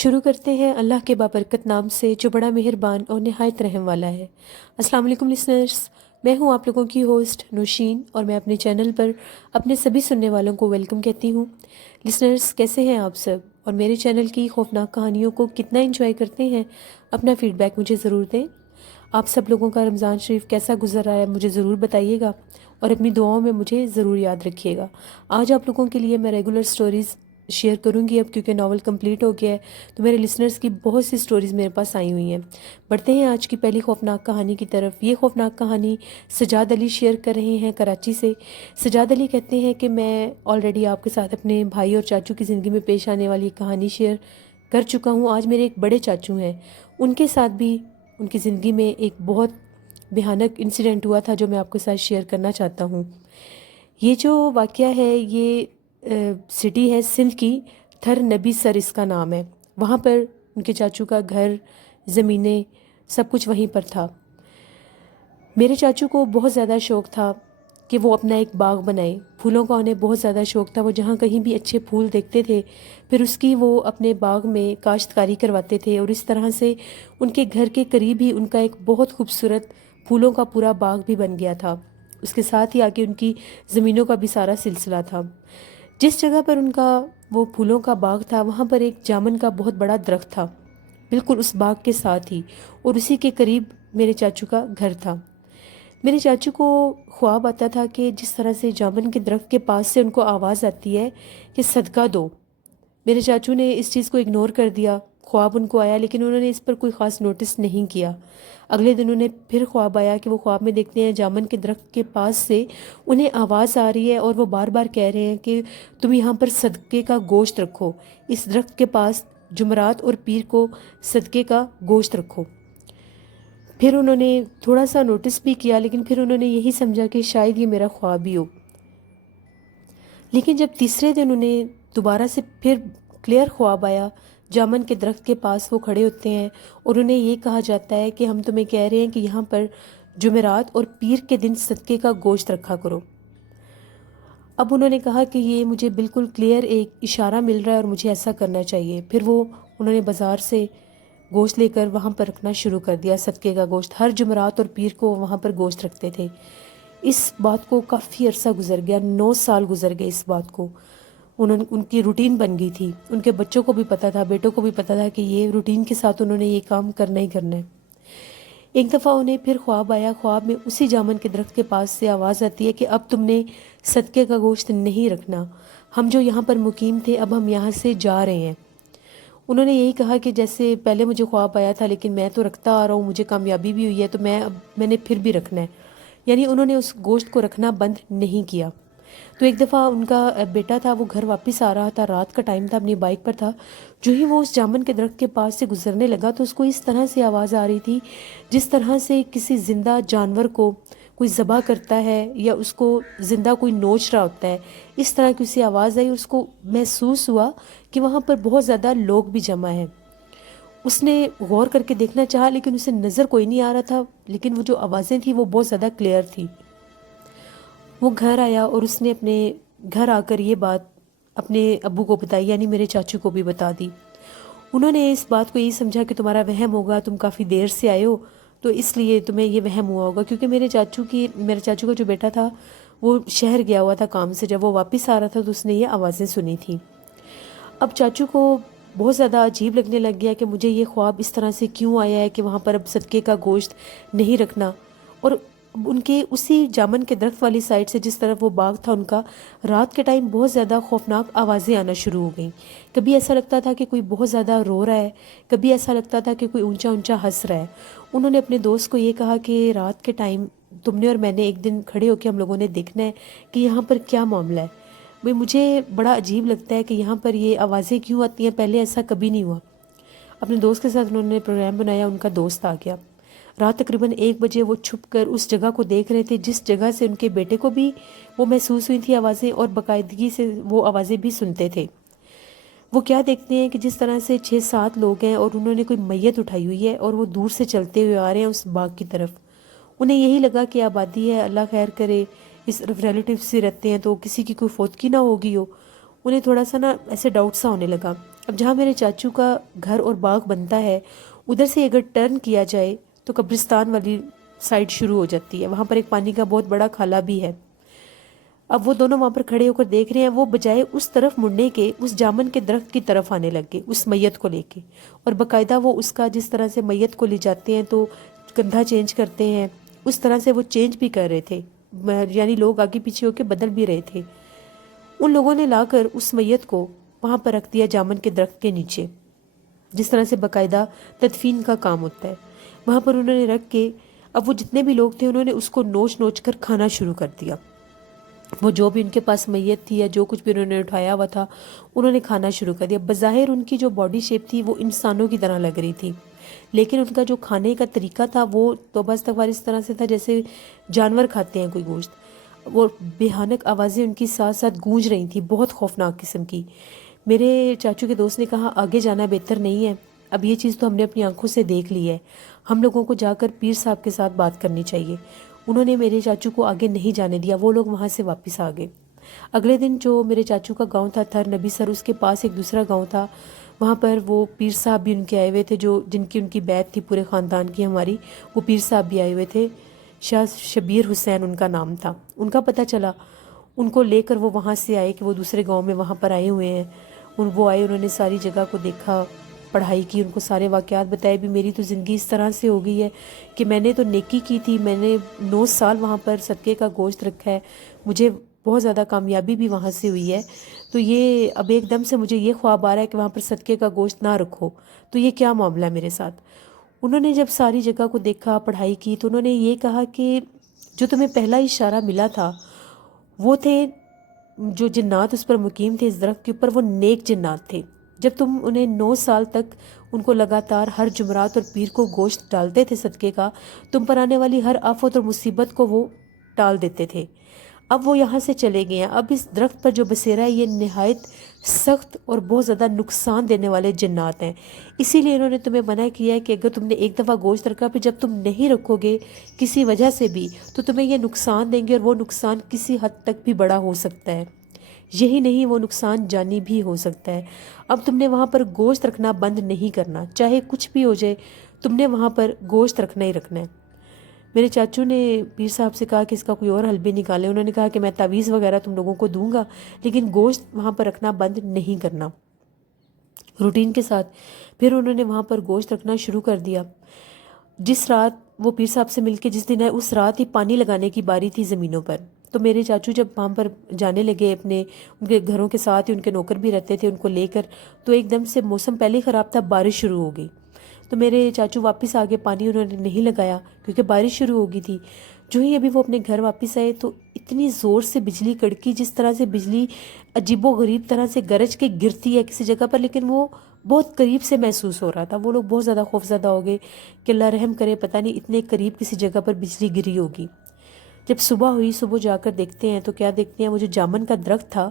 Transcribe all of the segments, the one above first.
شروع کرتے ہیں اللہ کے بابرکت نام سے جو بڑا مہربان اور نہایت رحم والا ہے۔ السلام علیکم لسنرز، میں ہوں آپ لوگوں کی ہوسٹ نوشین، اور میں اپنے چینل پر اپنے سبھی سننے والوں کو ویلکم کہتی ہوں۔ لسنرز، کیسے ہیں آپ سب، اور میرے چینل کی خوفناک کہانیوں کو کتنا انجوائے کرتے ہیں؟ اپنا فیڈ بیک مجھے ضرور دیں۔ آپ سب لوگوں کا رمضان شریف کیسا گزر رہا ہے مجھے ضرور بتائیے گا، اور اپنی دعاؤں میں مجھے ضرور یاد رکھیے گا۔ آج آپ لوگوں کے لیے میں ریگولر سٹوریز شیئر کروں گی اب، کیونکہ ناول کمپلیٹ ہو گیا ہے تو میرے لسنرز کی بہت سی سٹوریز میرے پاس آئی ہوئی ہیں۔ بڑھتے ہیں آج کی پہلی خوفناک کہانی کی طرف۔ یہ خوفناک کہانی سجاد علی شیئر کر رہے ہیں کراچی سے۔ سجاد علی کہتے ہیں کہ میں آلریڈی آپ کے ساتھ اپنے بھائی اور چاچو کی زندگی میں پیش آنے والی کہانی شیئر کر چکا ہوں۔ آج میرے ایک بڑے چاچو ہیں، ان کے ساتھ بھی ان کی زندگی میں ایک بہت بھیانک انسیڈنٹ ہوا تھا جو میں آپ کے ساتھ شیئر کرنا چاہتا ہوں۔ یہ جو واقعہ ہے یہ سٹی ہے سندھ کی، تھر نبی سر اس کا نام ہے۔ وہاں پر ان کے چاچو کا گھر، زمینیں، سب کچھ وہیں پر تھا۔ میرے چاچو کو بہت زیادہ شوق تھا کہ وہ اپنا ایک باغ بنائے۔ پھولوں کا انہیں بہت زیادہ شوق تھا، وہ جہاں کہیں بھی اچھے پھول دیکھتے تھے پھر اس کی وہ اپنے باغ میں کاشتکاری کرواتے تھے، اور اس طرح سے ان کے گھر کے قریب ہی ان کا ایک بہت خوبصورت پھولوں کا پورا باغ بھی بن گیا تھا۔ اس کے ساتھ ہی آگے ان کی زمینوں کا بھی سارا سلسلہ تھا۔ جس جگہ پر ان کا وہ پھولوں کا باغ تھا وہاں پر ایک جامن کا بہت بڑا درخت تھا، بالکل اس باغ کے ساتھ ہی، اور اسی کے قریب میرے چاچو کا گھر تھا۔ میرے چاچو کو خواب آتا تھا کہ جس طرح سے جامن کے درخت کے پاس سے ان کو آواز آتی ہے کہ صدقہ دو۔ میرے چاچو نے اس چیز کو اگنور کر دیا۔ خواب ان کو آیا لیکن انہوں نے اس پر کوئی خاص نوٹس نہیں کیا۔ اگلے دن انہیں پھر خواب آیا کہ وہ خواب میں دیکھتے ہیں جامن کے درخت کے پاس سے انہیں آواز آ رہی ہے، اور وہ بار بار کہہ رہے ہیں کہ تم یہاں پر صدقے کا گوشت رکھو، اس درخت کے پاس جمعرات اور پیر کو صدقے کا گوشت رکھو۔ پھر انہوں نے تھوڑا سا نوٹس بھی کیا، لیکن پھر انہوں نے یہی سمجھا کہ شاید یہ میرا خواب ہی ہو۔ لیکن جب تیسرے دن انہیں دوبارہ سے پھر کلیئر خواب آیا، جامن کے درخت کے پاس وہ کھڑے ہوتے ہیں اور انہیں یہ کہا جاتا ہے کہ ہم تمہیں کہہ رہے ہیں کہ یہاں پر جمعرات اور پیر کے دن صدقے کا گوشت رکھا کرو۔ اب انہوں نے کہا کہ یہ مجھے بالکل کلیئر ایک اشارہ مل رہا ہے اور مجھے ایسا کرنا چاہیے۔ پھر وہ انہوں نے بازار سے گوشت لے کر وہاں پر رکھنا شروع کر دیا، صدقے کا گوشت۔ ہر جمعرات اور پیر کو وہاں پر گوشت رکھتے تھے۔ اس بات کو کافی عرصہ گزر گیا، 9 سال گزر گئے اس بات کو۔ ان کی روٹین بن گئی تھی، ان کے بچوں کو بھی پتہ تھا، بیٹوں کو بھی پتہ تھا کہ یہ روٹین کے ساتھ انہوں نے یہ کام کرنا ہی کرنا ہے۔ ایک دفعہ انہیں پھر خواب آیا، خواب میں اسی جامن کے درخت کے پاس سے آواز آتی ہے کہ اب تم نے صدقے کا گوشت نہیں رکھنا، ہم جو یہاں پر مقیم تھے اب ہم یہاں سے جا رہے ہیں۔ انہوں نے یہی کہا کہ جیسے پہلے مجھے خواب آیا تھا لیکن میں تو رکھتا آ رہا ہوں، مجھے کامیابی بھی ہوئی ہے تو میں نے پھر بھی رکھنا ہے، یعنی انہوں نے اس گوشت کو رکھنا بند نہیں کیا۔ تو ایک دفعہ ان کا بیٹا تھا، وہ گھر واپس آ رہا تھا، رات کا ٹائم تھا، اپنی بائک پر تھا۔ جو ہی وہ اس جامن کے درخت کے پاس سے گزرنے لگا تو اس کو اس طرح سے آواز آ رہی تھی جس طرح سے کسی زندہ جانور کو کوئی ذبح کرتا ہے یا اس کو زندہ کوئی نوچ رہا ہوتا ہے، اس طرح کی اسے آواز آئی اور اس کو محسوس ہوا کہ وہاں پر بہت زیادہ لوگ بھی جمع ہیں۔ اس نے غور کر کے دیکھنا چاہا لیکن اسے نظر کوئی نہیں آ رہا تھا، لیکن وہ جو آوازیں تھیں وہ بہت زیادہ کلیئر تھی۔ وہ گھر آیا اور اس نے اپنے گھر آ کر یہ بات اپنے ابو کو بتائی، یعنی میرے چاچو کو بھی بتا دی۔ انہوں نے اس بات کو یہی سمجھا کہ تمہارا وہم ہوگا، تم کافی دیر سے آئے ہو تو اس لیے تمہیں یہ وہم ہوا ہوگا، کیونکہ میرے چاچو کا جو بیٹا تھا وہ شہر گیا ہوا تھا کام سے، جب وہ واپس آ رہا تھا تو اس نے یہ آوازیں سنی تھیں۔ اب چاچو کو بہت زیادہ عجیب لگنے لگ گیا کہ مجھے یہ خواب اس طرح سے کیوں آیا ہے کہ وہاں پر اب صدقے کا گوشت نہیں رکھنا، اور ان کے اسی جامن کے درخت والی سائڈ سے جس طرف وہ باغ تھا ان کا، رات کے ٹائم بہت زیادہ خوفناک آوازیں آنا شروع ہو گئیں۔ کبھی ایسا لگتا تھا کہ کوئی بہت زیادہ رو رہا ہے، کبھی ایسا لگتا تھا کہ کوئی اونچا اونچا ہنس رہا ہے۔ انہوں نے اپنے دوست کو یہ کہا کہ رات کے ٹائم تم نے اور میں نے ایک دن کھڑے ہو کے ہم لوگوں نے دیکھنا ہے کہ یہاں پر کیا معاملہ ہے۔ مجھے بڑا عجیب لگتا ہے کہ یہاں پر یہ آوازیں کیوں آتی ہیں، پہلے ایسا کبھی نہیں ہوا۔ اپنے دوست کے ساتھ انہوں نے پروگرام بنایا، ان کا دوست آ گیا۔ رات تقریباً 1 بجے وہ چھپ کر اس جگہ کو دیکھ رہے تھے جس جگہ سے ان کے بیٹے کو بھی وہ محسوس ہوئی تھی آوازیں، اور باقاعدگی سے وہ آوازیں بھی سنتے تھے۔ وہ کیا دیکھتے ہیں کہ جس طرح سے 6-7 لوگ ہیں اور انہوں نے کوئی میت اٹھائی ہوئی ہے اور وہ دور سے چلتے ہوئے آ رہے ہیں اس باغ کی طرف۔ انہیں یہی لگا کہ آبادی ہے، اللہ خیر کرے، اس طرف ریلیٹیو سے رہتے ہیں تو کسی کی کوئی فوتگی نہ ہوگی ہو۔ انہیں تھوڑا سا ایسے ڈاؤٹ سا ہونے لگا۔ اب جہاں میرے چاچو کا گھر اور باغ بنتا ہے ادھر سے اگر ٹرن کیا جائے تو قبرستان والی سائڈ شروع ہو جاتی ہے، وہاں پر ایک پانی کا بہت بڑا کھالا بھی ہے۔ اب وہ دونوں وہاں پر کھڑے ہو کر دیکھ رہے ہیں، وہ بجائے اس طرف مڑنے کے اس جامن کے درخت کی طرف آنے لگ گئے اس میت کو لے کے، اور باقاعدہ وہ اس کا جس طرح سے میت کو لے جاتے ہیں تو کندھا چینج کرتے ہیں اس طرح سے وہ چینج بھی کر رہے تھے، یعنی لوگ آگے پیچھے ہو کے بدل بھی رہے تھے۔ ان لوگوں نے لا کر اس میت کو وہاں پر رکھ دیا جامن کے درخت کے نیچے، جس طرح سے باقاعدہ تدفین کا کام ہوتا ہے، وہاں پر انہوں نے رکھ کے اب وہ جتنے بھی لوگ تھے انہوں نے اس کو نوچ نوچ کر کھانا شروع کر دیا۔ وہ جو بھی ان کے پاس میت تھی یا جو کچھ بھی انہوں نے اٹھایا ہوا تھا انہوں نے کھانا شروع کر دیا۔ بظاہر ان کی جو باڈی شیپ تھی وہ انسانوں کی طرح لگ رہی تھی، لیکن ان کا جو کھانے کا طریقہ تھا وہ توبہ استغفار اس طرح سے تھا جیسے جانور کھاتے ہیں کوئی گوشت۔ وہ بھیانک آوازیں ان کی ساتھ ساتھ گونج رہی تھیں، بہت خوفناک قسم کی۔ میرے چاچو کے دوست نے کہا آگے جانا بہتر نہیں ہے، اب یہ چیز تو ہم نے اپنی آنکھوں سے دیکھ لی ہے، ہم لوگوں کو جا کر پیر صاحب کے ساتھ بات کرنی چاہیے۔ انہوں نے میرے چاچو کو آگے نہیں جانے دیا، وہ لوگ وہاں سے واپس آ گئے۔ اگلے دن جو میرے چاچو کا گاؤں تھا تھر نبی سر، اس کے پاس ایک دوسرا گاؤں تھا، وہاں پر وہ پیر صاحب بھی ان کے آئے ہوئے تھے، جو جن کی ان کی بیعت تھی پورے خاندان کی ہماری، وہ پیر صاحب بھی آئے ہوئے تھے۔ شاہ شبیر حسین ان کا نام تھا۔ ان کا پتہ چلا، ان کو لے کر وہ وہاں سے آئے کہ وہ دوسرے گاؤں میں وہاں پر آئے ہوئے ہیں۔ وہ آئے، انہوں نے ساری جگہ کو دیکھا، پڑھائی کی، ان کو سارے واقعات بتائے بھی میری تو زندگی اس طرح سے ہو گئی ہے کہ میں نے تو نیکی کی تھی، میں نے 9 سال وہاں پر صدقے کا گوشت رکھا ہے، مجھے بہت زیادہ کامیابی بھی وہاں سے ہوئی ہے، تو یہ اب ایک دم سے مجھے یہ خواب آ رہا ہے کہ وہاں پر صدقے کا گوشت نہ رکھو، تو یہ کیا معاملہ ہے میرے ساتھ۔ انہوں نے جب ساری جگہ کو دیکھا، پڑھائی کی، تو انہوں نے یہ کہا کہ جو تمہیں پہلا اشارہ ملا تھا وہ تھے جو جنات اس پر مقیم تھے اس درخت کے اوپر، وہ نیک جنات تھے۔ جب تم انہیں 9 سال تک ان کو لگاتار ہر جمعرات اور پیر کو گوشت ڈالتے تھے صدقے کا، تم پر آنے والی ہر آفت اور مصیبت کو وہ ٹال دیتے تھے۔ اب وہ یہاں سے چلے گئے ہیں، اب اس درخت پر جو بسیرا ہے یہ نہایت سخت اور بہت زیادہ نقصان دینے والے جنات ہیں، اسی لیے انہوں نے تمہیں منع کیا ہے کہ اگر تم نے ایک دفعہ گوشت رکھا پھر جب تم نہیں رکھو گے کسی وجہ سے بھی تو تمہیں یہ نقصان دیں گے، اور وہ نقصان کسی حد تک بھی بڑا ہو سکتا ہے، یہی نہیں وہ نقصان جانی بھی ہو سکتا ہے۔ اب تم نے وہاں پر گوشت رکھنا بند نہیں کرنا، چاہے کچھ بھی ہو جائے تم نے وہاں پر گوشت رکھنا ہی رکھنا ہے۔ میرے چاچو نے پیر صاحب سے کہا کہ اس کا کوئی اور حل بھی نکالے، انہوں نے کہا کہ میں تعویذ وغیرہ تم لوگوں کو دوں گا لیکن گوشت وہاں پر رکھنا بند نہیں کرنا۔ روٹین کے ساتھ پھر انہوں نے وہاں پر گوشت رکھنا شروع کر دیا۔ جس رات وہ پیر صاحب سے مل کے جس دن ہے اس رات ہی پانی لگانے کی باری تھی زمینوں پر، تو میرے چاچو جب وہاں پر جانے لگے، اپنے ان کے گھروں کے ساتھ ہی ان کے نوکر بھی رہتے تھے ان کو لے کر، تو ایک دم سے موسم پہلے ہی خراب تھا، بارش شروع ہو گئی، تو میرے چاچو واپس آگے، پانی انہوں نے نہیں لگایا کیونکہ بارش شروع ہو گئی تھی۔ جو ہی ابھی وہ اپنے گھر واپس آئے تو اتنی زور سے بجلی کڑکی، جس طرح سے بجلی عجیب و غریب طرح سے گرج کے گرتی ہے کسی جگہ پر، لیکن وہ بہت قریب سے محسوس ہو رہا تھا۔ وہ لوگ بہت زیادہ خوفزدہ ہو گئے کہ اللہ رحم کرے، پتہ نہیں اتنے قریب کسی جگہ پر بجلی گری ہوگی۔ جب صبح ہوئی، صبح جا کر دیکھتے ہیں تو کیا دیکھتے ہیں، وہ جو جامن کا درخت تھا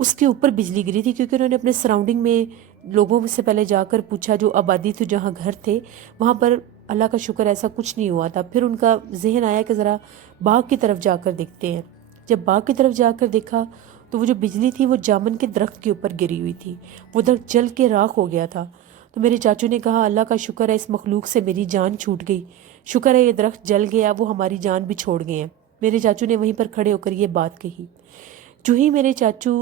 اس کے اوپر بجلی گری تھی، کیونکہ انہوں نے اپنے سراؤنڈنگ میں لوگوں سے پہلے جا کر پوچھا، جو آبادی تھی جہاں گھر تھے وہاں پر اللہ کا شکر ایسا کچھ نہیں ہوا تھا۔ پھر ان کا ذہن آیا کہ ذرا باغ کی طرف جا کر دیکھتے ہیں۔ جب باغ کی طرف جا کر دیکھا تو وہ جو بجلی تھی وہ جامن کے درخت کے اوپر گری ہوئی تھی، وہ درخت جل کے راکھ ہو گیا تھا۔ تو میرے چاچو نے کہا اللہ کا شکر ہے اس مخلوق سے میری جان چھوٹ گئی، شکر ہے یہ درخت جل گیا، وہ ہماری جان بھی چھوڑ گئے ہیں۔ میرے چاچو نے وہیں پر کھڑے ہو کر یہ بات کہی۔ جو ہی میرے چاچو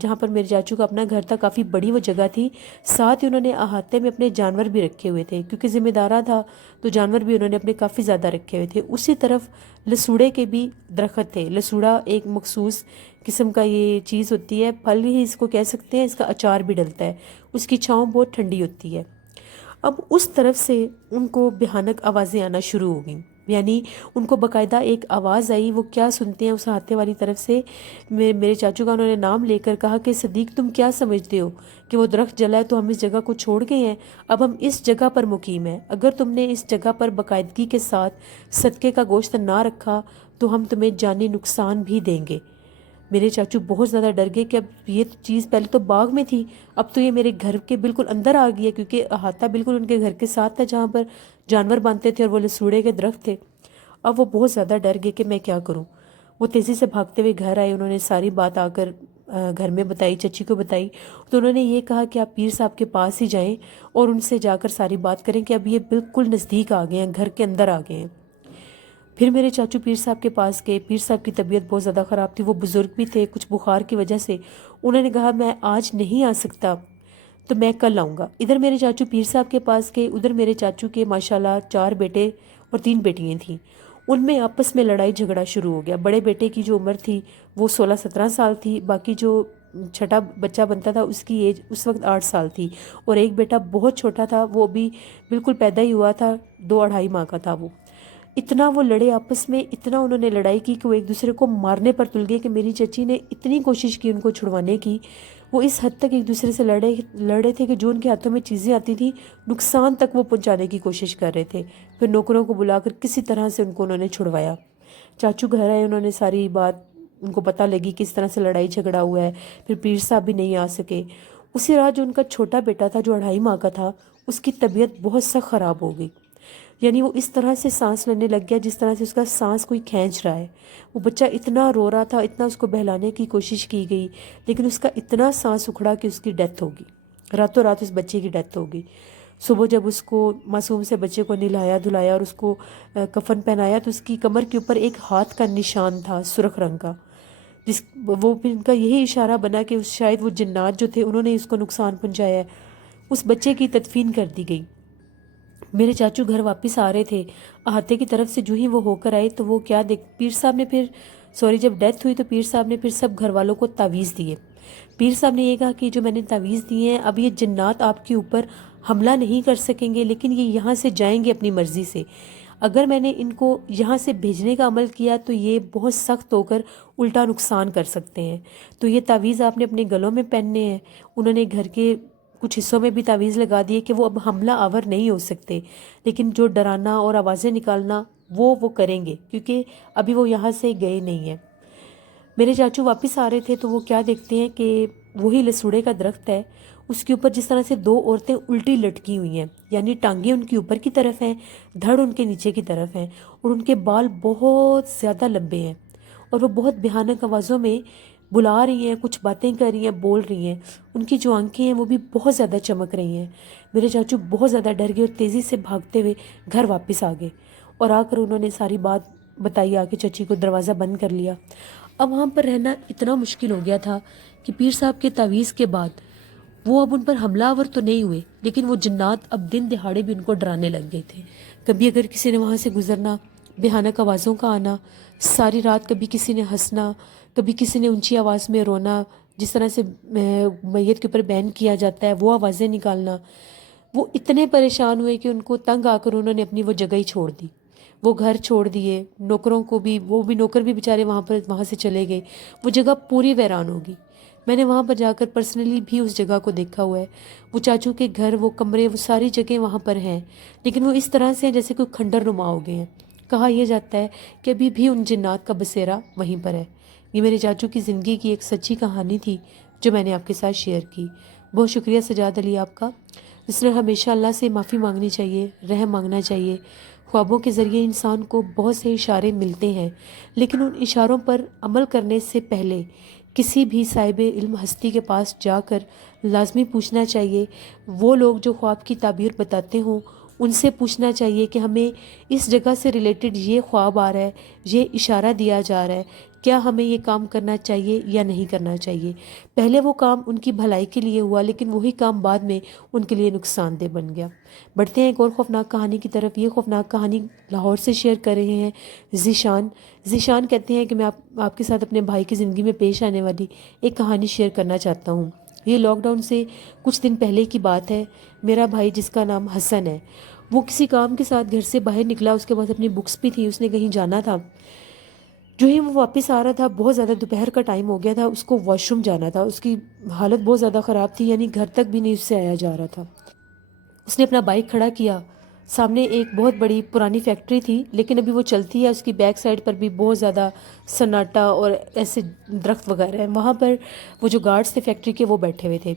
جہاں پر میرے چاچو کا اپنا گھر تھا، کافی بڑی وہ جگہ تھی، ساتھ ہی انہوں نے احاطے میں اپنے جانور بھی رکھے ہوئے تھے، کیونکہ ذمہ دارہ تھا تو جانور بھی انہوں نے اپنے کافی زیادہ رکھے ہوئے تھے۔ اسی طرف لسوڑے کے بھی درخت تھے۔ لسوڑا ایک مخصوص قسم کا یہ چیز ہوتی ہے، پھل ہی اس کو کہہ سکتے ہیں، اس کا اچار بھی ڈلتا ہے، اس کی چھاؤں بہت ٹھنڈی ہوتی ہے۔ اب اس طرف سے ان کو بھیانک آوازیں آنا شروع ہو گئیں، یعنی ان کو باقاعدہ ایک آواز آئی، وہ کیا سنتے ہیں اس احاطے والی طرف سے، میرے چاچو کا انہوں نے نام لے کر کہا کہ صدیق تم کیا سمجھتے ہو کہ وہ درخت جلا ہے تو ہم اس جگہ کو چھوڑ گئے ہیں، اب ہم اس جگہ پر مقیم ہیں، اگر تم نے اس جگہ پر باقاعدگی کے ساتھ صدقے کا گوشت نہ رکھا تو ہم تمہیں جانی نقصان بھی دیں گے۔ میرے چاچو بہت زیادہ ڈر گئے کہ اب یہ چیز پہلے تو باغ میں تھی، اب تو یہ میرے گھر کے بالکل اندر آ گئی ہے، کیونکہ احاطہ بالکل ان کے گھر کے ساتھ تھا جہاں پر جانور باندھتے تھے اور وہ لسوڑے کے درخت تھے۔ اب وہ بہت زیادہ ڈر گئے کہ میں کیا کروں۔ وہ تیزی سے بھاگتے ہوئے گھر آئے، انہوں نے ساری بات آ کر گھر میں بتائی، چچی کو بتائی، تو انہوں نے یہ کہا کہ آپ پیر صاحب کے پاس ہی جائیں اور ان سے جا کر ساری بات کریں کہ اب یہ بالکل نزدیک آ گئے ہیں، گھر کے اندر آ گئے ہیں۔ پھر میرے چاچو پیر صاحب کے پاس گئے۔ پیر صاحب کی طبیعت بہت زیادہ خراب تھی، وہ بزرگ بھی تھے، کچھ بخار کی وجہ سے انہوں نے کہا میں آج نہیں آ سکتا تو میں کل آؤں گا۔ ادھر میرے چاچو پیر صاحب کے پاس گئے، ادھر میرے چاچو کے ماشاءاللہ 4 بیٹے اور 3 بیٹیاں تھیں، ان میں آپس میں لڑائی جھگڑا شروع ہو گیا۔ بڑے بیٹے کی جو عمر تھی وہ 16-17 سال تھی، باقی جو چھٹا بچہ بنتا تھا اس کی ایج اس وقت 8 سال تھی، اور ایک بیٹا بہت چھوٹا تھا، وہ ابھی بالکل پیدا ہی ہوا تھا، 2-2.5 ماہ کا تھا وہ۔ اتنا وہ لڑے آپس میں، اتنا انہوں نے لڑائی کی کہ وہ ایک دوسرے کو مارنے پر تل گئے، کہ میری چچی نے اتنی کوشش کی ان کو چھڑوانے کی، وہ اس حد تک ایک دوسرے سے لڑے تھے کہ جو ان کے ہاتھوں میں چیزیں آتی تھیں نقصان تک وہ پہنچانے کی کوشش کر رہے تھے۔ پھر نوکروں کو بلا کر کسی طرح سے انہوں نے چھڑوایا۔ چاچو گھر آئے، انہوں نے ساری بات ان کو پتہ لگی کس طرح سے لڑائی جھگڑا ہوا ہے۔ پھر پیر صاحب بھی نہیں آ سکے۔ اسی رات جو ان کا چھوٹا بیٹا تھا جو 2.5 ماہ کا تھا، اس کی طبیعت بہت سخت خراب ہو گئی، یعنی وہ اس طرح سے سانس لینے لگ گیا جس طرح سے اس کا سانس کوئی کھینچ رہا ہے۔ وہ بچہ اتنا رو رہا تھا، اتنا اس کو بہلانے کی کوشش کی گئی، لیکن اس کا اتنا سانس اکھڑا کہ اس کی ڈیتھ ہوگی، راتوں رات اس بچے کی ڈیتھ ہوگی۔ صبح جب اس کو معصوم سے بچے کو نہلایا دھلایا اور اس کو کفن پہنایا تو اس کی کمر کے اوپر ایک ہاتھ کا نشان تھا سرخ رنگ کا، وہ پھر ان کا یہی اشارہ بنا کہ شاید وہ جنات جو تھے انہوں نے اس کو نقصان پہنچایا ہے۔ اس بچے کی تدفین کر دی گئی۔ میرے چاچو گھر واپس آ رہے تھے، احاطے کی طرف سے جو ہی وہ ہو کر آئے تو وہ کیا پیر صاحب نے جب ڈیتھ ہوئی تو پیر صاحب نے پھر سب گھر والوں کو تعویذ دیے۔ پیر صاحب نے یہ کہا کہ جو میں نے تعویذ دیے ہیں اب یہ جنات آپ کے اوپر حملہ نہیں کر سکیں گے، لیکن یہ یہاں سے جائیں گے اپنی مرضی سے۔ اگر میں نے ان کو یہاں سے بھیجنے کا عمل کیا تو یہ بہت سخت ہو کر الٹا نقصان کر سکتے ہیں، تو یہ تعویذ آپ نے اپنے گلوں میں پہننے ہیں۔ انہوں نے گھر کے کچھ حصوں میں بھی تعویذ لگا دیے کہ وہ اب حملہ آور نہیں ہو سکتے، لیکن جو ڈرانا اور آوازیں نکالنا وہ کریں گے، کیونکہ ابھی وہ یہاں سے گئے نہیں ہیں۔ میرے چاچو واپس آ رہے تھے تو وہ کیا دیکھتے ہیں کہ وہی لسوڑے کا درخت ہے، اس کے اوپر جس طرح سے 2 عورتیں الٹی لٹکی ہوئی ہیں، یعنی ٹانگیں ان کی اوپر کی طرف ہیں، دھڑ ان کے نیچے کی طرف ہیں، اور ان کے بال بہت زیادہ لمبے ہیں، اور وہ بہت بھیانک آوازوں میں بلا رہی ہیں، کچھ باتیں کر رہی ہیں، بول رہی ہیں۔ ان کی جو آنکھیں ہیں وہ بھی بہت زیادہ چمک رہی ہیں۔ میرے چاچو بہت زیادہ ڈر گئے اور تیزی سے بھاگتے ہوئے گھر واپس آ گئے، اور آ کر انہوں نے ساری بات بتائی، آ کے چچی کو دروازہ بند کر لیا۔ اب وہاں پر رہنا اتنا مشکل ہو گیا تھا کہ پیر صاحب کے تعویذ کے بعد وہ اب ان پر حملہ آور تو نہیں ہوئے، لیکن وہ جنات اب دن دہاڑے بھی ان کو ڈرانے لگ گئے تھے۔ کبھی اگر کسی نے وہاں سے گزرنا، بھیانک آوازوں کا آنا، ساری رات کبھی کسی نے ہنسنا، کبھی کسی نے اونچی آواز میں رونا، جس طرح سے میت کے اوپر بین کیا جاتا ہے وہ آوازیں نکالنا۔ وہ اتنے پریشان ہوئے کہ ان کو تنگ آ کر انہوں نے اپنی وہ جگہ ہی چھوڑ دی، وہ گھر چھوڑ دیے، نوکروں کو بھی، وہ بھی نوکر بھی بیچارے وہاں سے چلے گئے، وہ جگہ پوری ویران ہوگی۔ میں نے وہاں پر جا کر پرسنلی بھی اس جگہ کو دیکھا ہوا ہے۔ وہ چاچو کے گھر، وہ کمرے، وہ ساری جگہیں وہاں پر ہیں، لیکن وہ اس طرح سے ہیں جیسے کوئی کھنڈر نما ہو گئے ہیں۔ کہا یہ جاتا ہے کہ ابھی بھی ان جنات کا بسیرا وہیں پر ہے۔ یہ میرے چاچو کی زندگی کی ایک سچی کہانی تھی جو میں نے آپ کے ساتھ شیئر کی۔ بہت شکریہ سجاد علی آپ کا۔ اس طرح ہمیشہ اللہ سے معافی مانگنی چاہیے، رحم مانگنا چاہیے۔ خوابوں کے ذریعے انسان کو بہت سے اشارے ملتے ہیں، لیکن ان اشاروں پر عمل کرنے سے پہلے کسی بھی صاحب علم ہستی کے پاس جا کر لازمی پوچھنا چاہیے۔ وہ لوگ جو خواب کی تعبیر بتاتے ہوں ان سے پوچھنا چاہیے کہ ہمیں اس جگہ سے ریلیٹڈ یہ خواب آ رہا ہے، یہ اشارہ دیا جا رہا ہے، کیا ہمیں یہ کام کرنا چاہیے یا نہیں کرنا چاہیے۔ پہلے وہ کام ان کی بھلائی کے لیے ہوا، لیکن وہی کام بعد میں ان کے لیے نقصان دہ بن گیا۔ بڑھتے ہیں ایک اور خوفناک کہانی کی طرف۔ یہ خوفناک کہانی لاہور سے شیئر کر رہے ہیں ذیشان کہتے ہیں کہ میں آپ کے ساتھ اپنے بھائی کی زندگی میں پیش آنے والی ایک کہانی شیئر کرنا چاہتا ہوں۔ یہ لاک ڈاؤن سے کچھ دن پہلے کی بات ہے۔ میرا بھائی جس کا نام حسن ہے، وہ کسی کام کے ساتھ گھر سے باہر نکلا، اس کے پاس اپنی بکس بھی تھی، اس نے کہیں جانا تھا۔ جو ہی وہ واپس آ رہا تھا، بہت زیادہ دوپہر کا ٹائم ہو گیا تھا، اس کو واش روم جانا تھا، اس کی حالت بہت زیادہ خراب تھی، یعنی گھر تک بھی نہیں اس سے آیا جا رہا تھا۔ اس نے اپنا بائک کھڑا کیا، سامنے ایک بہت بڑی پرانی فیکٹری تھی لیکن ابھی وہ چلتی ہے، اس کی بیک سائڈ پر بھی بہت زیادہ سناٹا اور ایسے درخت وغیرہ ہیں۔ وہاں پر وہ جو گارڈز تھے فیکٹری کے وہ بیٹھے ہوئے تھے۔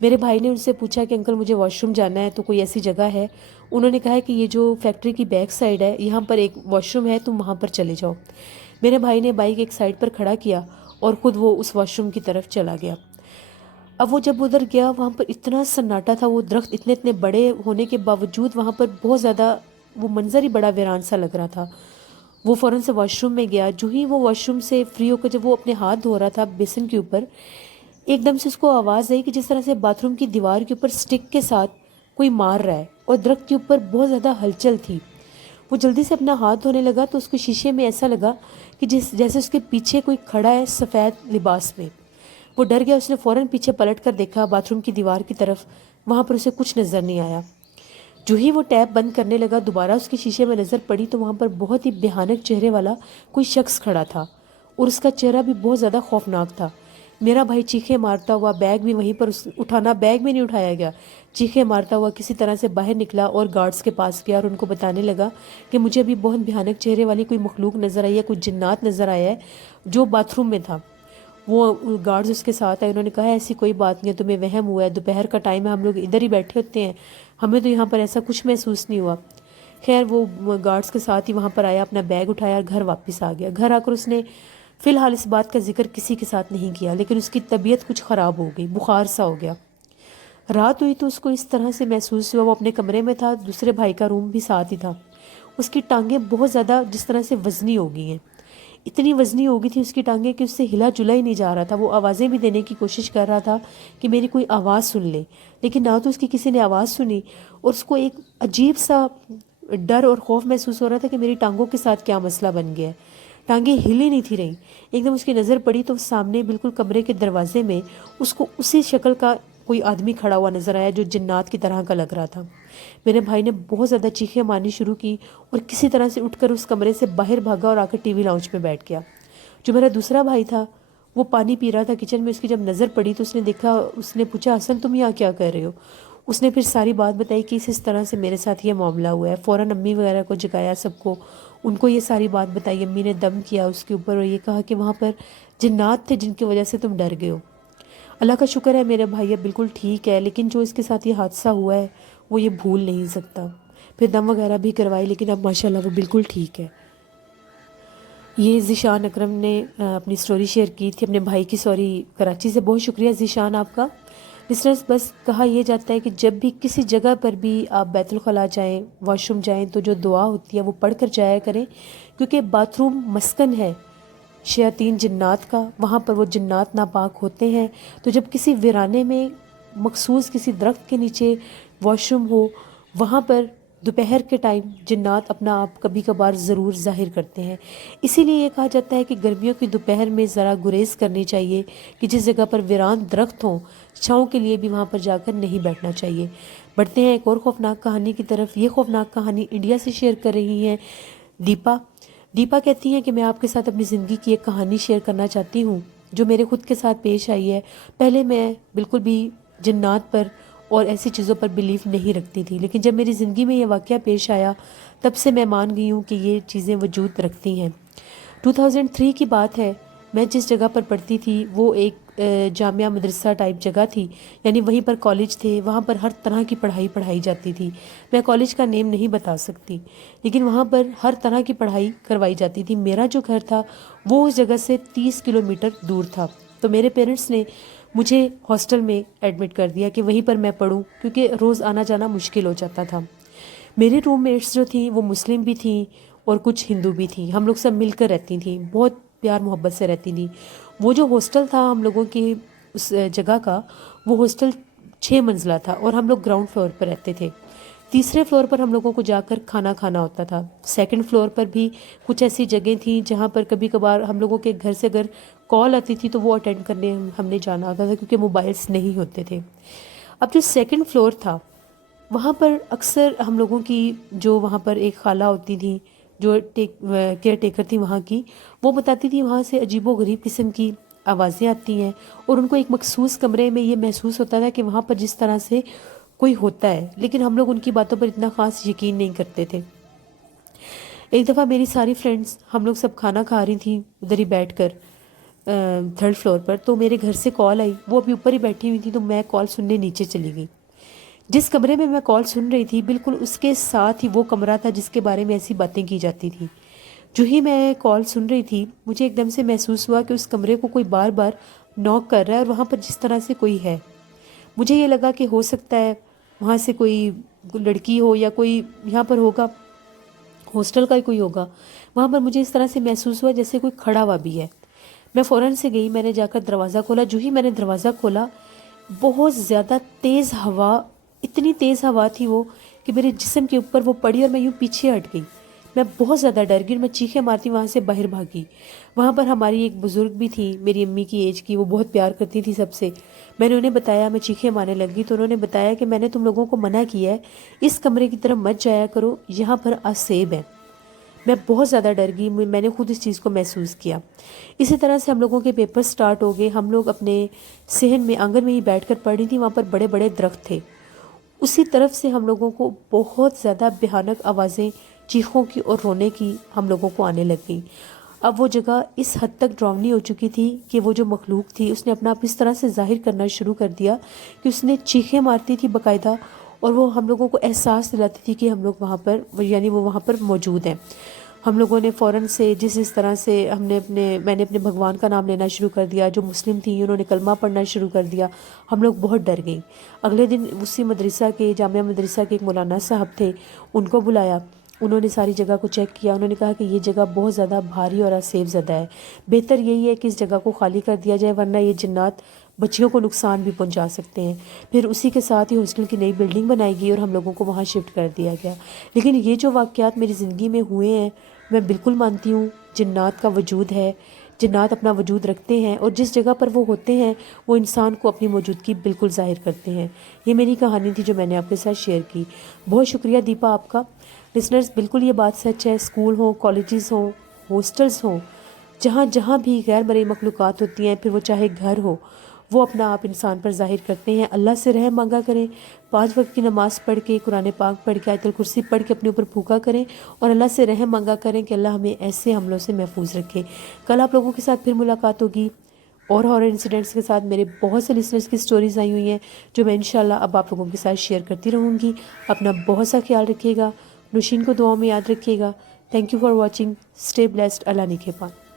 میرے بھائی نے ان سے پوچھا کہ انکل مجھے واش روم جانا ہے تو کوئی ایسی جگہ ہے؟ انہوں نے کہا کہ یہ جو فیکٹری کی بیک سائڈ ہے یہاں پر ایک واش روم ہے، تم وہاں پر چلے جاؤ۔ میرے بھائی نے بائک ایک سائڈ پر کھڑا کیا اور خود وہ اس واش روم کی طرف چلا گیا۔ اب وہ جب ادھر گیا وہاں پر اتنا سناٹا تھا، وہ درخت اتنے اتنے بڑے ہونے کے باوجود وہاں پر بہت زیادہ وہ منظر ہی بڑا ویران سا لگ رہا تھا۔ وہ فوراً سے واش روم میں گیا۔ جو ہی وہ واش روم سے فری ہو کر جب وہ اپنے ہاتھ دھو رہا تھا بیسن کے اوپر، ایک دم سے اس کو آواز آئی کہ جس طرح سے باتھ روم کی دیوار کے اوپر سٹک کے ساتھ کوئی مار رہا ہے، اور درخت کے اوپر بہت زیادہ ہلچل تھی۔ وہ جلدی سے اپنا ہاتھ دھونے لگا تو اس کو شیشے میں ایسا لگا کہ جیسے اس کے پیچھے کوئی کھڑا ہے سفید لباس میں۔ وہ ڈر گیا، اس نے فوراً پیچھے پلٹ کر دیکھا باتھ روم کی دیوار کی طرف، وہاں پر اسے کچھ نظر نہیں آیا۔ جو ہی وہ ٹیپ بند کرنے لگا دوبارہ اس کے شیشے میں نظر پڑی تو وہاں پر بہت ہی بھیانک چہرے والا کوئی شخص کھڑا تھا، اور اس کا چہرہ بھی بہت زیادہ خوفناک تھا۔ میرا بھائی چیخیں مارتا ہوا، بیگ بھی وہیں پر اٹھانا، بیگ بھی نہیں اٹھایا گیا، چیخیں مارتا ہوا کسی طرح سے باہر نکلا اور گارڈز کے پاس گیا اور ان کو بتانے لگا کہ مجھے ابھی بہت بھیانک چہرے والی کوئی مخلوق نظر آئی ہے، کوئی جنات نظر آیا ہے جو باتھ روم میں تھا۔ وہ گارڈز اس کے ساتھ آئے، انہوں نے کہا ایسی کوئی بات نہیں ہے، تمہیں وہم ہوا ہے، دوپہر کا ٹائم ہے، ہم لوگ ادھر ہی بیٹھے ہوتے ہیں، ہمیں تو یہاں پر ایسا کچھ محسوس نہیں ہوا۔ خیر وہ گارڈز کے ساتھ ہی وہاں پر آیا، اپنا بیگ اٹھایا اور گھر واپس آ گیا۔ گھر آ کر اس نے فی الحال اس بات کا ذکر کسی کے ساتھ نہیں کیا، لیکن اس کی طبیعت کچھ خراب ہو گئی، بخار سا ہو گیا۔ رات ہوئی تو اس کو اس طرح سے محسوس ہوا، وہ اپنے کمرے میں تھا، دوسرے بھائی کا روم بھی ساتھ ہی تھا، اس کی ٹانگیں بہت زیادہ جس طرح سے وزنی ہو گئی ہیں، اتنی وزنی ہو گئی تھی اس کی ٹانگیں کہ اس سے ہلا جلا ہی نہیں جا رہا تھا۔ وہ آوازیں بھی دینے کی کوشش کر رہا تھا کہ میری کوئی آواز سن لے، لیکن نہ تو اس کی کسی نے آواز سنی، اور اس کو ایک عجیب سا ڈر اور خوف محسوس ہو رہا تھا کہ میری ٹانگوں کے ساتھ کیا مسئلہ بن گیا ہے۔ ٹانگیں ہلی نہیں تھی رہی۔ ایک دم اس کی نظر پڑی تو سامنے بالکل کمرے کے دروازے میں اس کو اسی شکل کا کوئی آدمی کھڑا ہوا نظر آیا جو جنات کی طرح کا لگ رہا تھا۔ میرے بھائی نے بہت زیادہ چیخیں مارنی شروع کی اور کسی طرح سے اٹھ کر اس کمرے سے باہر بھاگا اور آ کر ٹی وی لاؤنج میں بیٹھ گیا۔ جو میرا دوسرا بھائی تھا وہ پانی پی رہا تھا کچن میں، اس کی جب نظر پڑی تو اس نے دیکھا، اس نے پوچھا حسن تم یہاں کیا کر رہے ہو؟ اس نے پھر ساری بات بتائی کہ اس طرح سے میرے ساتھ یہ معاملہ ہوا ہے۔ فوراً امی وغیرہ کو جگایا، سب کو، ان کو یہ ساری بات بتائی۔ امی نے دم کیا اس کے اوپر اور یہ کہا کہ وہاں پر جنات تھے جن کی وجہ سے تم ڈر گئے ہو۔ اللہ کا شکر ہے میرا بھائی اب بالکل ٹھیک ہے، لیکن جو اس کے ساتھ یہ حادثہ ہوا ہے وہ یہ بھول نہیں سکتا۔ پھر دم وغیرہ بھی کروائی، لیکن اب ماشاءاللہ وہ بالکل ٹھیک ہے۔ یہ ذیشان اکرم نے اپنی سٹوری شیئر کی تھی، اپنے بھائی کی سٹوری کراچی سے۔ بہت شکریہ ذیشان آپ کا۔ لسنرز، بس کہا یہ جاتا ہے کہ جب بھی کسی جگہ پر بھی آپ بیت الخلاء جائیں، واش روم جائیں، تو جو دعا ہوتی ہے وہ پڑھ کر جایا کریں، کیونکہ باتھ روم مسکن ہے شیاطین جنات کا، وہاں پر وہ جنات ناپاک ہوتے ہیں۔ تو جب کسی ویرانے میں مخصوص کسی درخت کے نیچے واش روم ہو، وہاں پر دوپہر کے ٹائم جنات اپنا آپ کبھی کبھار ضرور ظاہر کرتے ہیں۔ اسی لیے یہ کہا جاتا ہے کہ گرمیوں کی دوپہر میں ذرا گریز کرنی چاہیے، کہ جس جگہ پر ویران درخت ہوں چھاؤں کے لیے بھی وہاں پر جا کر نہیں بیٹھنا چاہیے۔ بڑھتے ہیں ایک اور خوفناک کہانی کی طرف۔ یہ خوفناک کہانی انڈیا سے شیئر کر رہی ہیں دیپا کہتی ہیں کہ میں آپ کے ساتھ اپنی زندگی کی ایک کہانی شیئر کرنا چاہتی ہوں جو میرے خود کے ساتھ پیش آئی ہے۔ پہلے میں بالکل بھی جنات پر اور ایسی چیزوں پر بیلیف نہیں رکھتی تھی، لیکن جب میری زندگی میں یہ واقعہ پیش آیا تب سے میں مان گئی ہوں کہ یہ چیزیں وجود رکھتی ہیں۔ 2003 کی بات ہے، میں جس جگہ پر پڑھتی تھی وہ ایک جامعہ مدرسہ ٹائپ جگہ تھی، یعنی وہیں پر کالج تھے، وہاں پر ہر طرح کی پڑھائی جاتی تھی۔ میں کالج کا نیم نہیں بتا سکتی، لیکن وہاں پر ہر طرح کی پڑھائی کروائی جاتی تھی۔ میرا جو گھر تھا وہ اس جگہ سے 30 کلومیٹر دور تھا، تو میرے پیرنٹس نے مجھے ہاسٹل میں ایڈمٹ کر دیا کہ وہیں پر میں پڑھوں، کیونکہ روز آنا جانا مشکل ہو جاتا تھا۔ میری روم میٹس جو تھیں وہ مسلم بھی تھیں اور کچھ ہندو بھی تھیں، ہم لوگ سب مل کر رہتی تھیں، بہت پیار محبت سے رہتی تھیں۔ وہ جو ہاسٹل تھا ہم لوگوں کی اس جگہ کا، وہ ہاسٹل 6 منزلہ تھا اور ہم لوگ گراؤنڈ فلور پر رہتے تھے۔ تیسرے فلور پر ہم لوگوں کو جا کر کھانا کھانا ہوتا تھا۔ سیکنڈ فلور پر بھی کچھ ایسی جگہیں تھیں جہاں پر کبھی کبھار ہم لوگوں کے گھر سے اگر کال آتی تھی تو وہ اٹینڈ کرنے ہم نے جانا ہوتا تھا، کیونکہ موبائلس نہیں ہوتے تھے۔ اب جو سیکنڈ فلور تھا وہاں پر اکثر ہم لوگوں کی جو وہاں پر ایک خالہ ہوتی تھیں جو کیئر ٹیکر تھی وہاں کی، وہ بتاتی تھی وہاں سے عجیب و غریب قسم کی آوازیں آتی ہیں، اور ان کو ایک مخصوص کمرے میں یہ محسوس ہوتا تھا کہ وہاں پر جس طرح سے کوئی ہوتا ہے، لیکن ہم لوگ ان کی باتوں پر اتنا خاص یقین نہیں کرتے تھے۔ ایک دفعہ میری ساری فرینڈز ہم لوگ سب کھانا کھا رہی تھیں ادھر ہی بیٹھ کر 3rd فلور پر، تو میرے گھر سے کال آئی، وہ ابھی اوپر ہی بیٹھی ہوئی تھی، تو میں کال سننے نیچے چلی گئی۔ جس کمرے میں کال سن رہی تھی بالکل اس کے ساتھ ہی وہ کمرہ تھا جس کے بارے میں ایسی باتیں کی جاتی تھیں۔ جو ہی میں کال سن رہی تھی مجھے ایک دم سے محسوس ہوا کہ اس کمرے کو کوئی بار بار نوک کر رہا ہے اور وہاں پر جس طرح سے کوئی ہے. مجھے یہ لگا کہ ہو سکتا ہے وہاں سے کوئی لڑکی ہو یا کوئی یہاں پر ہوگا، ہاسٹل کا ہی کوئی ہوگا. وہاں پر مجھے اس طرح سے محسوس ہوا جیسے کوئی کھڑا ہوا بھی ہے. میں فوراً سے گئی، میں نے جا کر دروازہ کھولا. جو ہی میں نے دروازہ کھولا بہت زیادہ تیز ہوا، اتنی تیز ہوا تھی وہ کہ میرے جسم کے اوپر وہ پڑی اور میں یوں پیچھے ہٹ گئی. میں بہت زیادہ ڈر گئی اور میں چیخیں مارتی وہاں سے باہر بھاگی. وہاں پر ہماری ایک بزرگ بھی تھی میری امی کی ایج کی، وہ بہت پیار کرتی تھی سب سے. میں نے انہیں بتایا، میں چیخیں مارنے لگی تو انہوں نے بتایا کہ میں نے تم لوگوں کو منع کیا ہے اس کمرے کی طرف مت جایا کرو، یہاں پر اسیب ہے. میں بہت زیادہ ڈر گئی، میں نے خود اس چیز کو محسوس کیا. اسی طرح سے ہم لوگوں کے پیپر سٹارٹ ہو گئے. ہم لوگ اپنے صحن میں آنگن میں ہی بیٹھ کر پڑھ رہی تھی. وہاں پر بڑے بڑے درخت تھے. اسی طرف سے ہم لوگوں کو بہت زیادہ بھیانک آوازیں چیخوں کی اور رونے کی ہم لوگوں کو آنے لگ گئیں. اب وہ جگہ اس حد تک ڈراؤنی ہو چکی تھی کہ وہ جو مخلوق تھی اس نے اپنا آپ اس طرح سے ظاہر کرنا شروع کر دیا کہ اس نے چیخیں مارتی تھی باقاعدہ، اور وہ ہم لوگوں کو احساس دلاتی تھی کہ ہم لوگ وہاں پر، یعنی وہ وہاں پر موجود ہیں. ہم لوگوں نے فوراً سے جس طرح سے میں نے اپنے بھگوان کا نام لینا شروع کر دیا. جو مسلم تھیں انہوں نے کلمہ پڑھنا شروع کر دیا. ہم لوگ بہت ڈر گئیں. اگلے دن اسی مدرسہ کے، جامعہ مدرسہ کے ایک مولانا صاحب تھے، ان کو بلایا. انہوں نے ساری جگہ کو چیک کیا. انہوں نے کہا کہ یہ جگہ بہت زیادہ بھاری اور اسیب زدہ ہے، بہتر یہی ہے کہ اس جگہ کو خالی کر دیا جائے ورنہ یہ جنات بچیوں کو نقصان بھی پہنچا سکتے ہیں. پھر اسی کے ساتھ ہی ہاسٹل کی نئی بلڈنگ بنائی گئی اور ہم لوگوں کو وہاں شفٹ کر دیا گیا. لیکن یہ جو واقعات میری زندگی میں ہوئے ہیں، میں بالکل مانتی ہوں جنات کا وجود ہے، جنات اپنا وجود رکھتے ہیں اور جس جگہ پر وہ ہوتے ہیں وہ انسان کو اپنی موجودگی بالکل ظاہر کرتے ہیں. یہ میری کہانی تھی جو میں نے آپ کے ساتھ شیئر کی. بہت شکریہ دیپا آپ کا. لسنرز، بالکل یہ بات سچ ہے. اسکول ہوں، کالجز ہوں، ہاسٹلز ہوں، جہاں جہاں بھی غیر مرئی مخلوقات ہوتی ہیں، پھر وہ چاہے گھر ہو، وہ اپنا آپ انسان پر ظاہر کرتے ہیں. اللہ سے رحم مانگا کریں. 5 وقت کی نماز پڑھ کے، قرآن پاک پڑھ کے، آیت الکرسی پڑھ کے اپنے اوپر پھونکا کریں اور اللہ سے رحم مانگا کریں کہ اللہ ہمیں ایسے حملوں سے محفوظ رکھے. کل آپ لوگوں کے ساتھ پھر ملاقات ہوگی اور ہارر انسیڈنٹس کے ساتھ. میرے بہت سے لسنرز کی سٹوریز آئی ہوئی ہیں جو میں انشاءاللہ اب آپ لوگوں کے ساتھ شیئر کرتی رہوں گی. اپنا بہت سا خیال رکھیے گا. نوشین کو دعاؤں میں یاد رکھیے گا. Thank you for watching. Stay blessed. Allah نگہبان.